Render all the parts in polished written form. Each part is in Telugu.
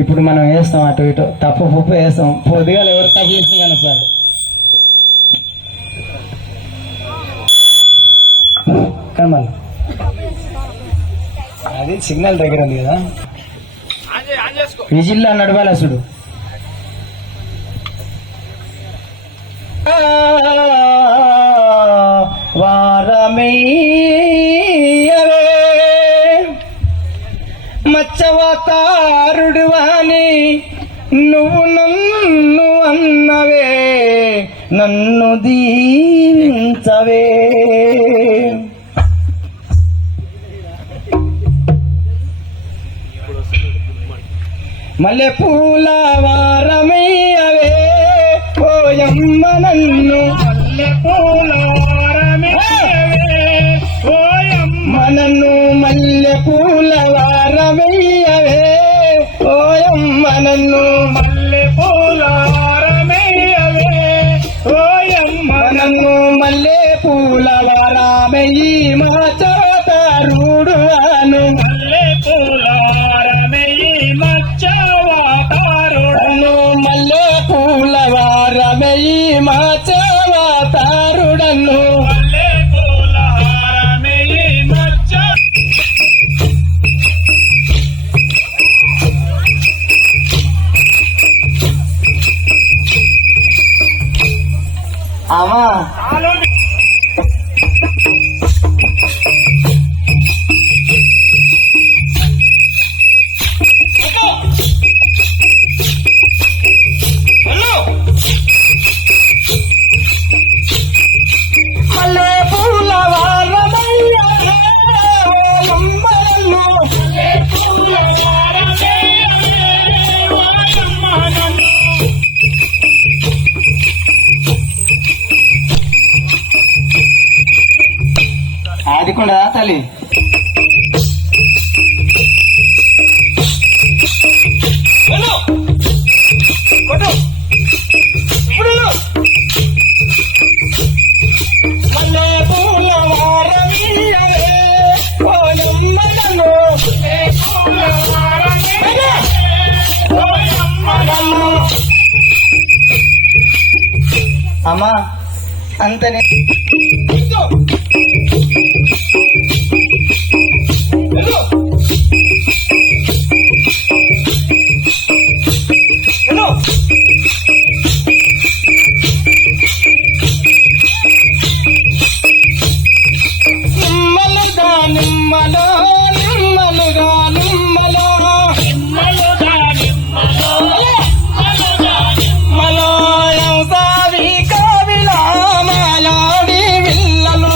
ఇప్పుడు మనం వేస్తాం అటు ఇటు తప్పు ఉప్పు వేస్తాం పొద్దుగా ఎవరు తప్పు చేస్తుంది కానీ సార్ కనమల్ అది సిగ్నల్ దగ్గర ఉంది కదా విజిల్లా నడవాలి అసలు మచ్చవతారుడు అని నువ్వు నన్ను అన్నవే నన్ను దీవించవే మల్లె పూల వారమయ్యవే ఓయమ్మ నన్ను మల్లె పూల ఓయమ్మ నన్ను మల్లె పూల వారమయ్యవే ఓయమ్మ నన్ను మల్లె పూల వారమయ్యవే ఓయమ్మ నన్ను మల్లె పూల వారమయ్యి మా చోతారుడు అను మల్లె పూల వారమయ్యి మచ్చవతారుడను మల్లె పూల వారమయ్యి మచ్చవతారుడను అమ్మా మల్లె పూల ఆదికొండ తల్లి మల్లె పూల వారమయ్యవే ఓయమ్మ నన్ను అమ్మా అంతనే నిమ్మలుగా నిమ్మలో నిమ్మలుగా నిమ్మలో మలోయం సావి కవిలా మాయాడి విల్లలు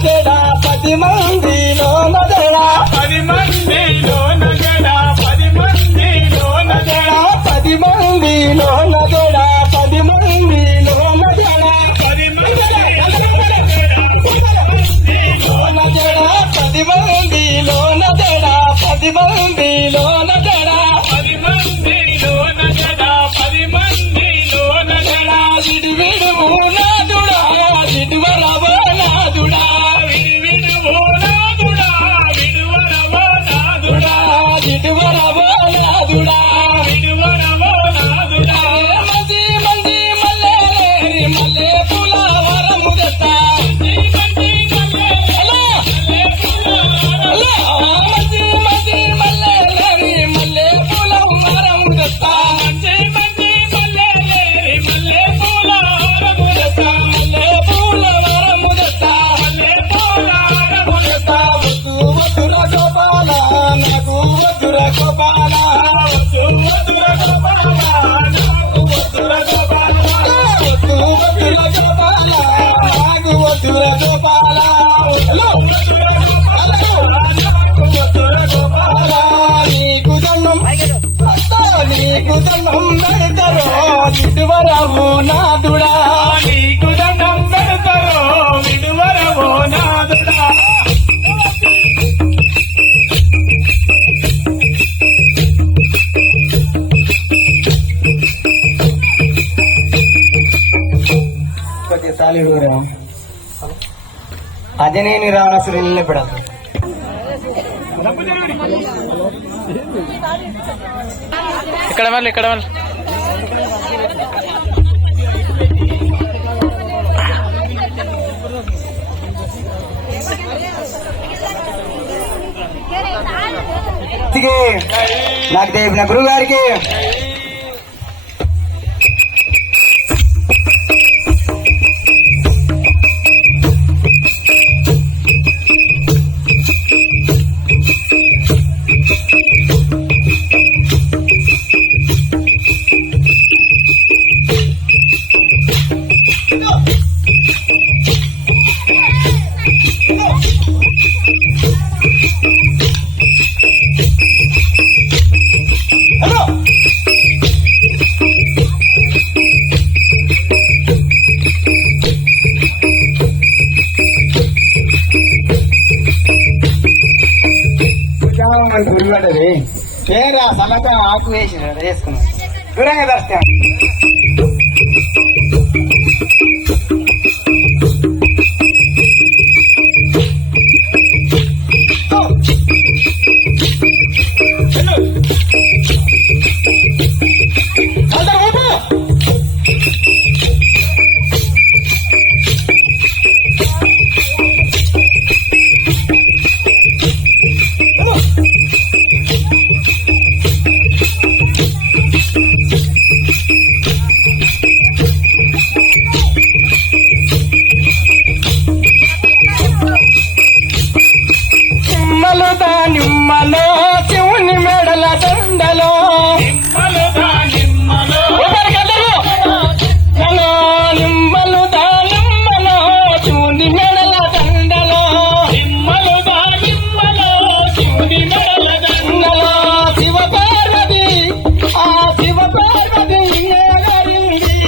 నజడా 10 మందిలో నజడా 10 మందిలో నజడా 10 మందిలో నజడా 10 మందిలో నజడా 10 మందిలో నజడా 10 మందిలో నజడా 10 మందిలో నజడా 10 మందిలో నజడా 10 మందిలో నజడా 10 మందిలో నజడా విడువు నాదుడా విడువరవో నాదుడా విడువో నాదుడా విడువరవో నాదుడా విడువరవో నాదుడా విడువరవో నాదుడా మంది మంది మల్లెలేరి మల్లె పూల వరము తెస్తా మంది మంది మల్లెలేరి మల్లె పూల వరము తెస్తా మంచి మంచి మల్లెలేరి మల్లె పూల వరము తెస్తా మల్లె పూల వరము తెస్తా మల్లె పూల వరము తెస్తా వద్దుర గోపాల నాకు వద్దుర గోపాల వద్దుర గోపాల నాకు వద్దుర గోపాల వద్దుర గోపాల నాకు వద్దుర గోపాల నీకు దండం నీకు దండం పెడతారో ఇటువరవు నాదుడా నీకు దండం పెడతారో విడువరవో నాదుడా కొద్దిగా సాలి అజనేని రావణసుడు నిలబడ ఇక్కడ వాళ్ళు ఇక్కడ వాళ్ళు నాకు తెలిపిన గురువు గారికి గురిపడ్డది పేరు ఆ సన్నత ఆకు వేసిన వేసుకున్నాం దూరంగా దర్శనం నిమ్మలో శివుని మెడల దండలో నిమ్మలు దానిమ్మలో నిమ్మలు దానిమ్మలో శివుని మెడల దండలో నిమ్మలు దానిమ్మలో శివుని మెడల దండలో శివ పార్వతి ఆ శివ పార్వతి ఏగరింది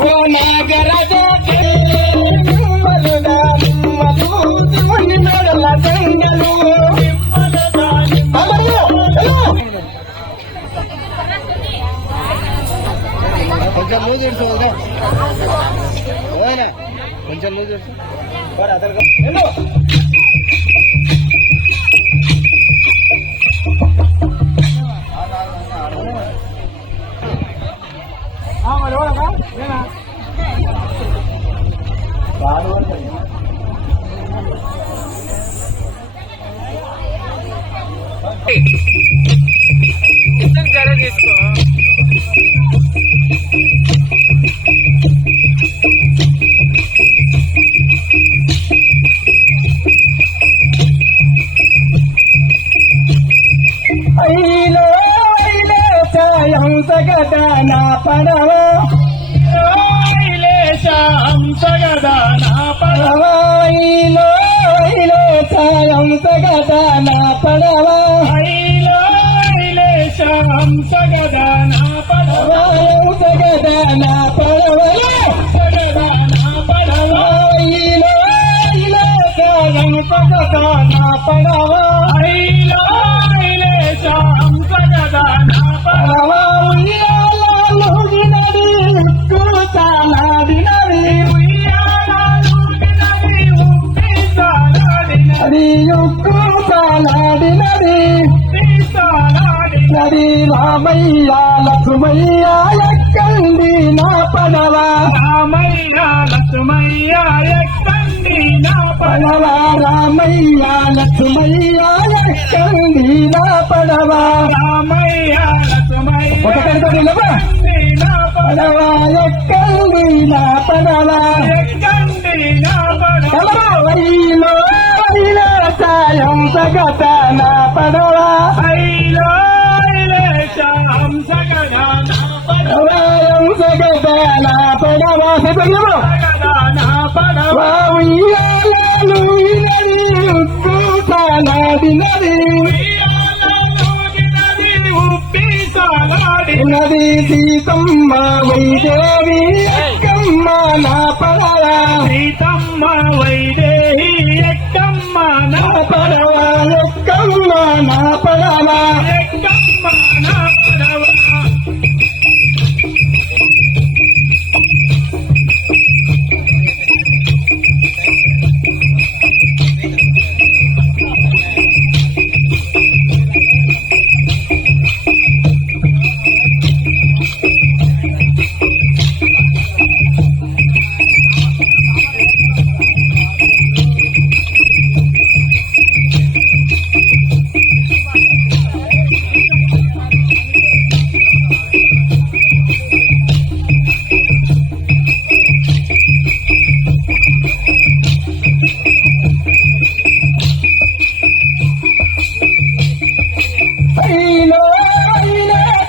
ఓ నాగరాజ నిమ్మలు దానిమ్మలు శివుని మెడల దండలు కొంచెం మూజు ఇడుచు కొంచెం మూజు ఇడుచు తీసుకో హంసగదాన పడవ హంసగదాన పడవాయిలో నా పడవ హంసగదా నా పడవ హంసగదా నా పడవ ఇలా హంసగదా నా పడవ హంసగదా నా పడవ ఉయ్యాలూగినది ఉక్కుతాలాడినది అది ఉక్కుతాలాడినది నది రామయ్య లక్ష్మయ్య ఎక్కండి నా పడవ రామయ్య లక్ష్మయ్య ఎక్కండి నా పడవ రామయ్య లక్ష్మయ్య ఎక్కండి నా పడవ రామయ్య లక్ష్మయ్య నా పడవ ఎక్కండి నా పడవ ఎక్కండి నా పడవ సాయం సగత నా పడవ హంసగదా నా పడవ సగత నా పడవ నా పడవ ఉయ్యాలూగినది ఉక్కుతాలాడినది నది సీతమ్మ వైదేవి ఎక్కమ్మ నా పడవ సీతమ్మ వైదేహి ఎక్కమ్మ నా పడవ ఎక్కమ్మ నా పడవ ఎక్కమ్మ నా పడవ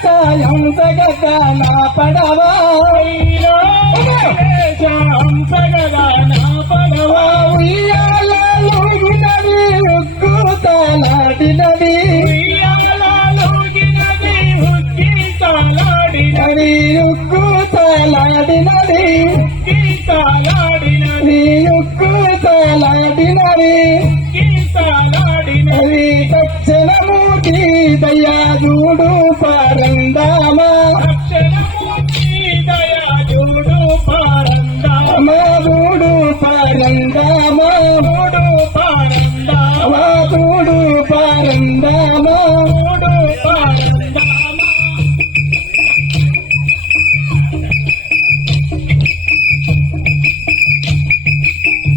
సాయం సగత నా పడవ హంసగదా నా పడవ ఉయ్యాలూగినది ఉక్కుతాలాడినది అది ఉక్కుతాలాడినది నీ ఉక్కుతాలాడినది అది తక్షణమూర్తి దయాజూడు పరందామా మాధుడు పరందామా మాధుడు పరందామా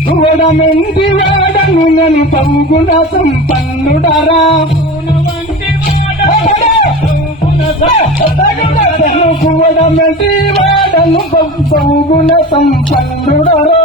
చూడమెంటి వాడను నన్ను పంగున సంపన్నుడరా చూడమెంటి వాడను పంగున సంపన్నుడరా